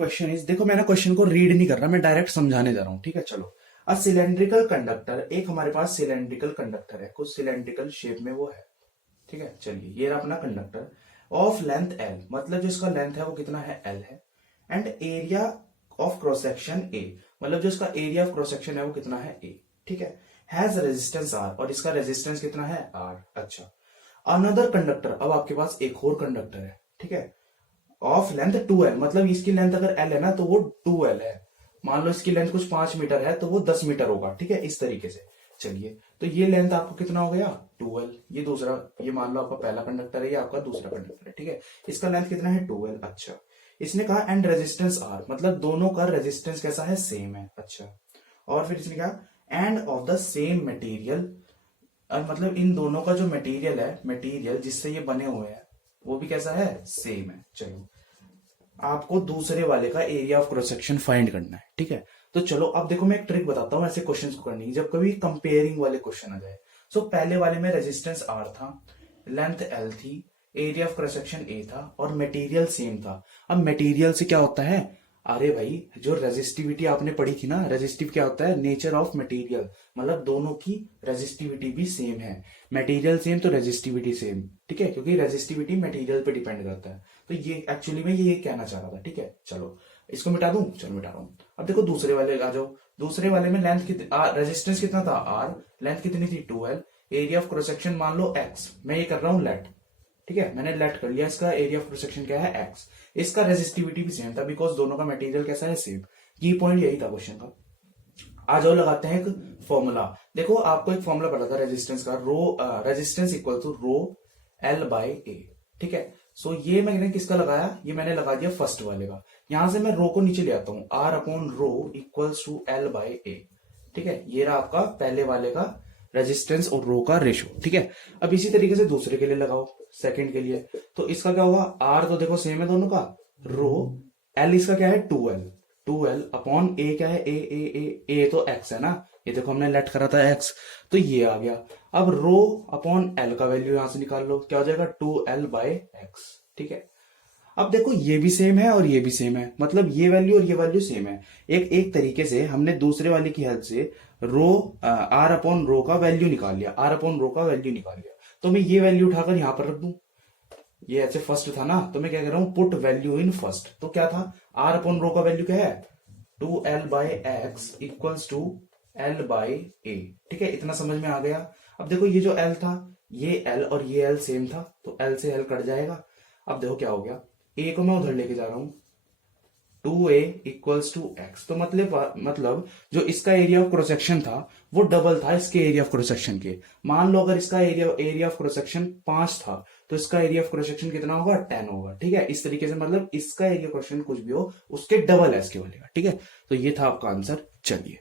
Question is, देखो मैंने question को रीड नहीं कर रहा, मैं डायरेक्ट समझाने जा रहा हूं, ठीक है। चलो, अ सिलेंड्रिकल कंडक्टर, एक हमारे पास सिलेंड्रिकल कंडक्टर है, कुछ सिलेंड्रिकल शेप में वो है, ठीक है। चलिए, ये रहा अपना कंडक्टर ऑफ लेंथ एल, मतलब जो इसका लेंथ है वो कितना है, एल है। And area of cross section A, मतलब जो इसका एरिया ऑफ क्रॉस सेक्शन है वो कितना है, ए, ठीक है। हैज रेजिस्टेंस आर, और इसका रेजिस्टेंस कितना है, आर। अच्छा, अनदर कंडक्टर, अब आपके पास एक और कंडक्टर है, ठीक है, ऑफ लेंथ 2l, मतलब इसकी लेंथ अगर l है ना तो वो 2l है। मान लो इसकी लेंथ कुछ 5 मीटर है तो वो 10 मीटर होगा, ठीक है, इस तरीके से। चलिए, तो ये लेंथ आपको कितना हो गया, 2l। ये दूसरा, ये मान लो आपका पहला कंडक्टर है, ये आपका दूसरा कंडक्टर है, ठीक है। इसका लेंथ कितना है, 2l। अच्छा, इसने कहा एंड रेजिस्टेंस आर, मतलब दोनों का रेजिस्टेंस कैसा है, सेम है। अच्छा, और फिर इसने कहा end of the same material, मतलब इन दोनों का जो मटेरियल है, मटेरियल जिससे ये बने हुए हैं वो भी कैसा है, सेम है। चलो, आपको दूसरे वाले का area of cross section find करना है, ठीक है। तो चलो, अब देखो मैं एक ट्रिक बताता हूं ऐसे क्वेश्चंस को करने की, जब कभी कंपेयरिंग वाले क्वेश्चन आ जाए। सो पहले वाले में रेजिस्टेंस आर था, लेंथ एल थी, area of cross section A था, और मटेरियल सेम था। अब मटेरियल से क्या होता है, अरे भाई, जो रेजिस्टिविटी आपने पढ़ी थी ना, रेजिस्टिव क्या होता है, नेचर ऑफ मटेरियल, मतलब दोनों की रेजिस्टिविटी भी सेम है। मटेरियल सेम तो रेजिस्टिविटी सेम, ठीक है, क्योंकि रेजिस्टिविटी मटेरियल पे डिपेंड करता है। तो ये एक्चुअली में ये कहना चाह रहा था, ठीक है। चलो, इसको मिटा दूं, चलो मिटा रहा हूं। अब देखो दूसरे वाले आ जाओ। दूसरे वाले में लेंथ रेजिस्टेंस कितना था, आर, लेंथ कितनी थी, 2l, area of cross section मान लो x, मैं ये कर रहा हूं लेट, ठीक है, मैंने लेट कर लिया। इसका एरिया ऑफ क्रॉस सेक्शन क्या है, x। इसका रेजिस्टिविटी भी सेम था, बिकॉज दोनों का मटेरियल कैसा है, सेम। की पॉइंट यही था क्वेश्चन का। आ जाओ, लगाते हैं एक फॉर्मूला। देखो, आपको एक फॉर्मूला पता था रेजिस्टेंस का, rho resistance equal to rho L by A, ठीक है। सो ये मैंने किसका लगाया, ये मैंने लगा दिया फर्स्ट वाले का। यहां से मैं रो को नीचे ले आता हूं, R upon rho equals to L by A, ठीक है। ये रहा आपका पहले वाले का रेजिस्टेंस और रो का रेशो, ठीक है। अब इसी तरीके से दूसरे के लिए लगाओ, सेकंड के लिए। तो इसका क्या होगा, आर तो देखो सेम है दोनों का, रो, एल इसका क्या है, 2l अपॉन ए क्या है, ए तो x है ना, ये देखो हमने लेट करा था x, तो ये आ गया। अब रो अपॉन एल का वैल्यू यहां से निकाल लो, क्या हो जाएगा, 2l बाय x, ठीक है। अब देखो, ये भी सेम है और ये भी सेम है, मतलब ये वैल्यू और ये वैल्यू सेम है। एक तरीके से हमने दूसरे वाले की हेल्प से रो आर अपॉन रो का वैल्यू निकाल लिया, आर अपॉन रो का वैल्यू निकाल लिया। तो मैं ये वैल्यू उठाकर यहां पर रख दूं, ये ऐसे फर्स्ट था ना, तो मैं क्या कर रहा हूं, पुट वैल्यू इन फर्स्ट। तो क्या था, आर अपॉन रो का वैल्यू क्या है, 2l by X equals to l by A, ठीक है। इतना समझ में आ गया। अब देखो, ये जो l था, ये l और ये l सेम था, तो l से l कट जाएगा। अब देखो क्या हो गया, a को मैं उधर लेके जा रहा हूं, 2a इक्वल्स टू x, तो मतलब जो इसका एरिया ऑफ क्रॉस सेक्शन था वो डबल था इसके एरिया ऑफ क्रॉस सेक्शन के। मान लो अगर इसका एरिया ऑफ क्रॉस सेक्शन 5 था, तो इसका एरिया ऑफ क्रॉस सेक्शन कितना होगा, 10 होगा, ठीक है। इस तरीके से मतलब इसका एरिया क्रॉस सेक्शन कुछ भी हो, उसके डबल है इसके वाले का, ठीक है। तो ये था आपका आंसर। चलिए।